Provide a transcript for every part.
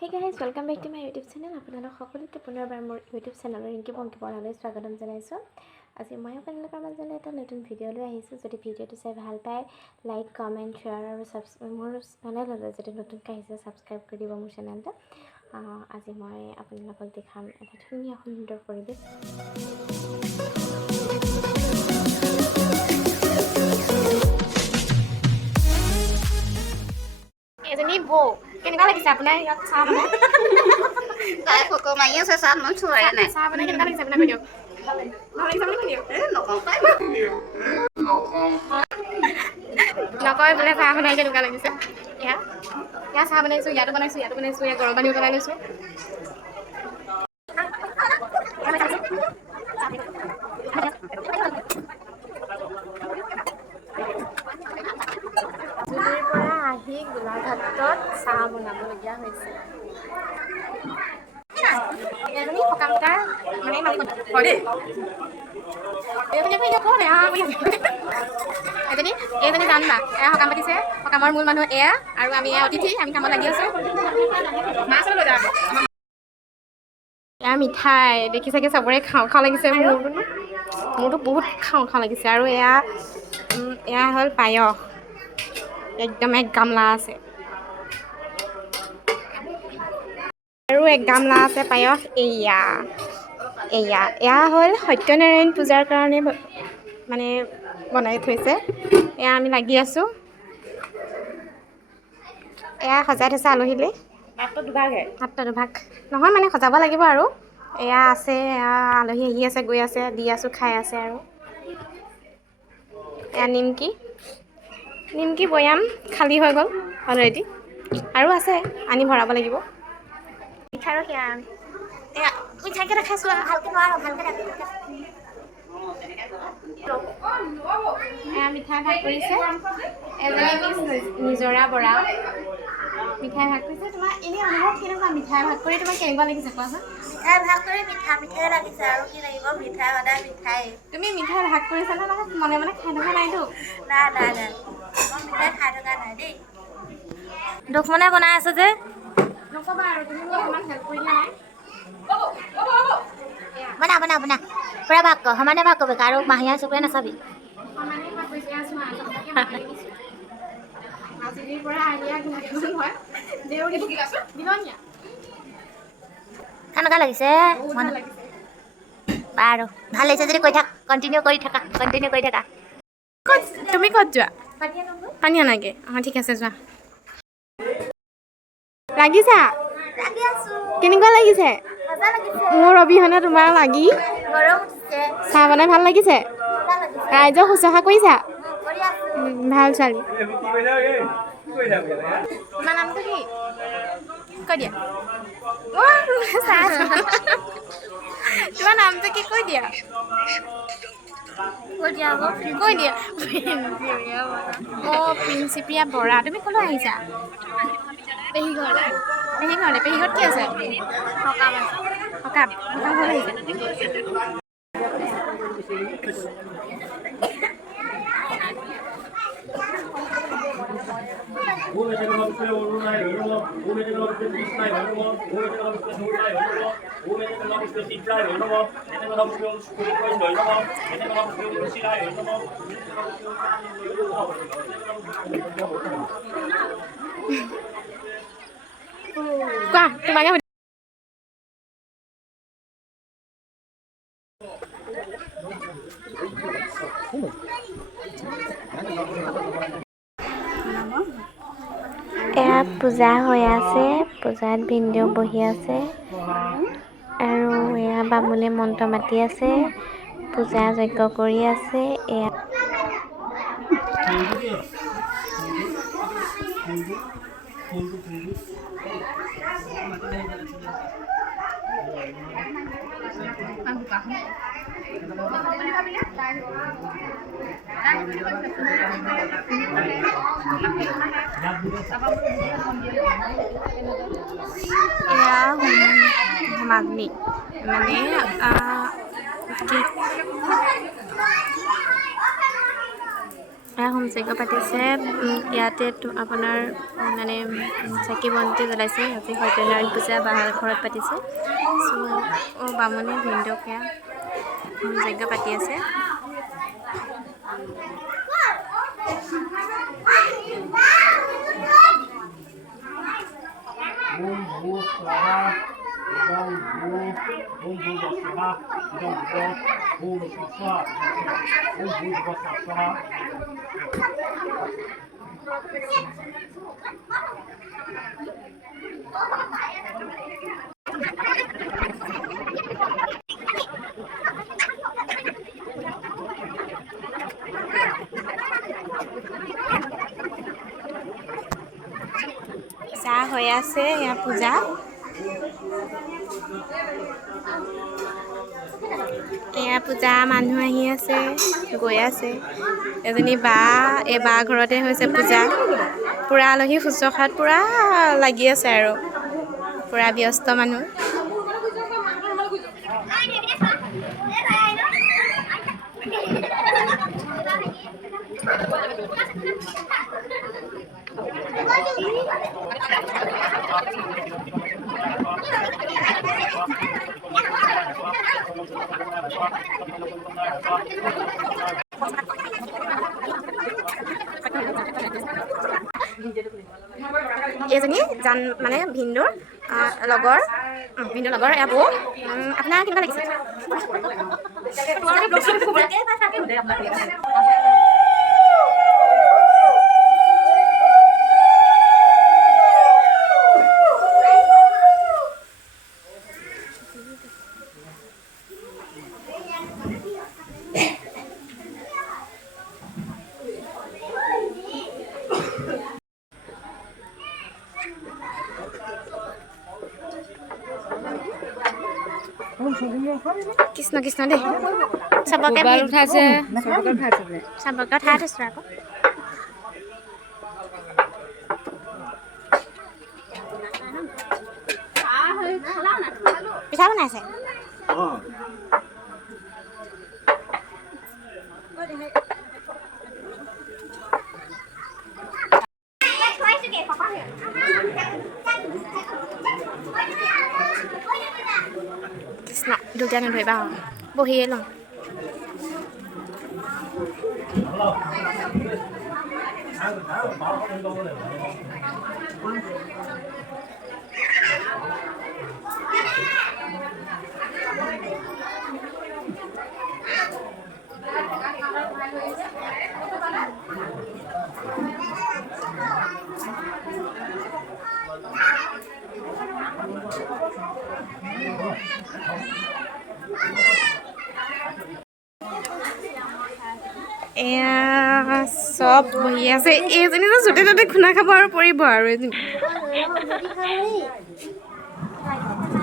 Hey guys, welcome back to my YouTube channel. আপোনালোক সকলোকে পুনৰবাৰ মোৰ YouTube চেনেলৰ ৰিংকি পংকি বৰালৈ স্বাগতম জনাইছোঁ। আজি মই আপোনালোকৰ মাজলৈ এটা নতুন ভিডিঅ' লৈ আহিছোঁ। যদি ভিডিঅ'টো চাই ভাল পায়, লাইক, কমেণ্ট, শ্বেয়াৰ আৰু মোৰ চেনেললৈ যদি নতুনকৈ আহিছে ছাবস্ক্ৰাইব কৰি দিব মোৰ চেনেলটো। আজি মই আপোনালোকক দেখাম এটা ধুনীয়া সুন্দৰ পৰিৱেশ। এজনী বৌ কেনেকুৱা লাগিছে আপোনাৰ ইয়াত চাহ বনাই? Tại của cô mày sao sao nó xui này. চাহ বনাই কেনেকুৱা লাগিছে আপোনাৰ ভিডিঅ'? ভাল লাগিছে বুলি ভিডিঅ'? Nó còn cái নকয় বোলে চাহ বনাই কেনেকুৱা লাগিছে। ইয়াত চাহ বনাইছোঁ, ইয়াতো বনাইছোঁ, ইয়াত গৰম পানীও বনাই লৈছোঁ। জুলিৰ পৰা আহি গোলাঘাটত চাহ বনাবলগীয়া হৈছে। এজনী সকামতাৰ মানে এইজনী জানবা এয়া সকাম পাতিছে, সকামৰ মূল মানুহ এয়া আৰু আমি এয়া অতিথি, আমি কামত লাগি আছোঁ। এয়া মিঠাই দেখি চাগে চবৰে খাওঁ খাওঁ লাগিছে। মোৰতো বহুত খাওঁ খাওঁ লাগিছে। আৰু এয়া হ'ল পায়স, একদম এক গামলা আছে আৰু এক গামলা আছে পায়স। এয়া হ'ল সত্যনাৰায়ণ পূজাৰ কাৰণে মানে বনাই থৈছে। এয়া আমি লাগি আছোঁ। এয়া সজাই থৈছে আলহীলৈ। মাত্ৰ দুভাগ নহয় মানে সজাব লাগিব আৰু। এয়া আছে, এয়া আলহী আহি আছে, গৈ আছে, দি আছোঁ, খাই আছে। আৰু এয়া নিমকি বৈয়াম খালী হৈ গ'ল অলৰেডি, আৰু আছে, আনি ভৰাব লাগিব। মিঠাই আৰু সেয়া এয়া মিঠাইকে দেখাইছোঁ, ভালকৈ নোৱাৰোঁ, ভালকৈ এয়া মিঠাই ভাগ কৰিছে এজনী নিজৰা বৰা। মিঠাই ভাগ কৰিছে। তোমাৰ এনেই অনুভৱ কেনেকুৱা মিঠাই ভাগ কৰি? তোমাৰ কেনেকুৱা লাগিছে কোৱাচোন? মিঠাই ভাগ কৰি মিঠাই লাগিছে আৰু কি লাগিব, মিঠাই সদায় মিঠাই। তুমি মিঠাই ভাগ কৰিছানে? নহয় মনে মনে খাই থকা নাইতো? নাই মই মিঠাই খাই থকা নাই দেই। দুখ মনে বনাই আছো যে নক'বা আৰু, তুমি মোক অকণমান হেল্প কৰি দিয়া নাই? বনা পুৰা ভাগ কৰ, সমানে ভাগ কৰিব আৰু মাহীয়া চকুৰে নাচাবি। সমানে ভাগ কৰিছে আছোঁ, মাজুলীৰ পৰা আহিয়া হয় বিলনীয়া। কেনেকুৱা লাগিছে? বাৰু ভাল লাগিছে যদি কৈ থাক, কণ্টিনিউ কৰি থাকা। তুমি ক'ত যোৱা? পানী আনাগে? অঁ ঠিক আছে, যোৱা। লাগিছা? কেনেকুৱা লাগিছে? মোৰ অবিহনে তোমাৰ লাগি চাহ বনাই ভাল লাগিছে? ৰাইজক শুশ্ৰূষা কৰিছা? ভাল ছোৱালী। তোমাৰ নামটো কি? কৈ দিয়া। তোমাৰ নামটো কি কৈ দিয়া? কৈ দিয়া। অঁ প্ৰিন্সিপিয়া বৰা। তুমি ক'লৈ আহিছা? পেহী ঘৰলৈ। পেহী ঘৰত কি আছে? সকাম ঘৰলৈ আহিছে। কোৱা তোমাকে এয়া পূজা হৈ আছে, পূজাত ভিনদেউ বহি আছে আৰু এয়া বামুণে মন্ত্ৰ মাতি আছে, পূজা যজ্ঞ কৰি আছে। এয়া মাগনি মানে হোম যজ্ঞ পাতিছে ইয়াতে আপোনাৰ মানে চাকি বন্তি জ্বলাইছে আজি সত্যনাৰায়ণ পূজা ঘৰত পাতিছে চ' বামুণে ভিনদেউক সেয়া হোম যজ্ঞ পাতি আছে যা হৈ আছে এয়া পূজা এয়া পূজা মানুহ আহি আছে গৈ আছে এজনী বা এই বা ঘৰতে হৈছে পূজা পুৰা আলহী শুশ্ৰূষাত পুৰা লাগি আছে আৰু পুৰা ব্যস্ত মানুহ এইজনী জান মানে ভিনদেউৰ লগৰ এয়া বৌ আপোনাৰ কেনেকুৱা লাগিছে কৃষ্ণ কৃষ্ণ দেই চবকে উঠাইছে চবকে উঠাই থৈছোঁ আকৌ পিঠা বনাইছে কৃষ্ণ দুটা নধৰিবা বহিয়ে লওঁ এয়া চব বহি আছে এইজনী যে য'তে ত'তে খুন্দা খাব আৰু পৰিব আৰু এজনী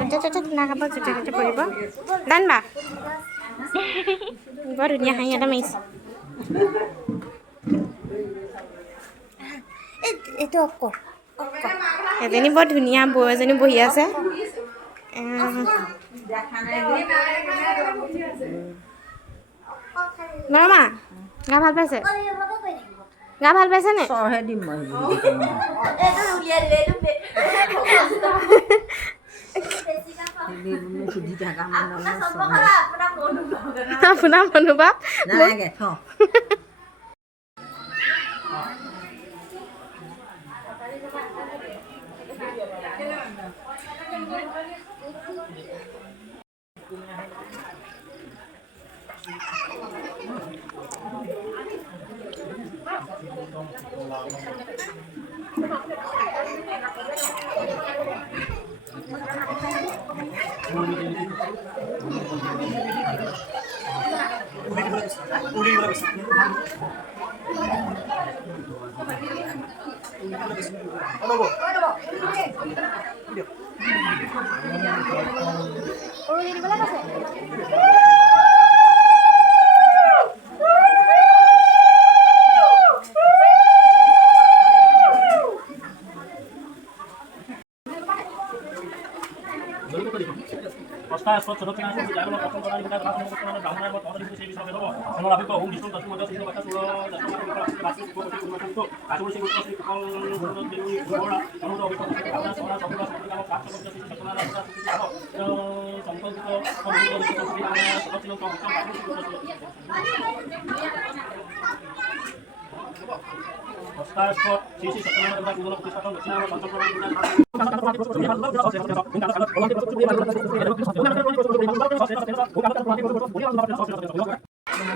য'তে ত'তে খুন্দা খাব য'তে ত'তে পৰিব জানবা বৰ ধুনীয়া হাঁহি এটা মাৰিছে এইটো অক এজনী বৰ ধুনীয়া বৌ এজনী বহি আছে মৰমা গা ভাল পাইছে গা ভাল পাইছে নে চৰহে দিম মই আপোনাৰ মনোভাৱ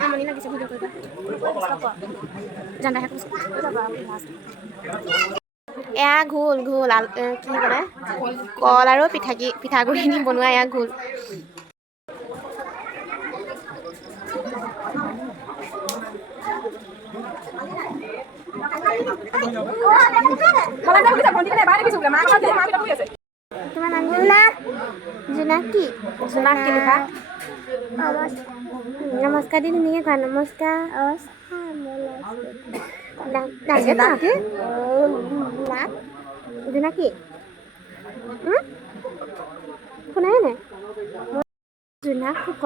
আমনি লাগিছে ভিডিঅ' কৰিব জানা এয়া ঘোল ঘোল কি কৰে কল আৰু পিঠাগুড়ি দি বনোৱা এয়া ঘোল তোমাৰ নাম জোনাকী জোনাকী লিখা নমস্কাৰ দি ধুনীয়াকৈ কোৱা নমস্কাৰ জোনাকী শুনাই নাই জোনাক ক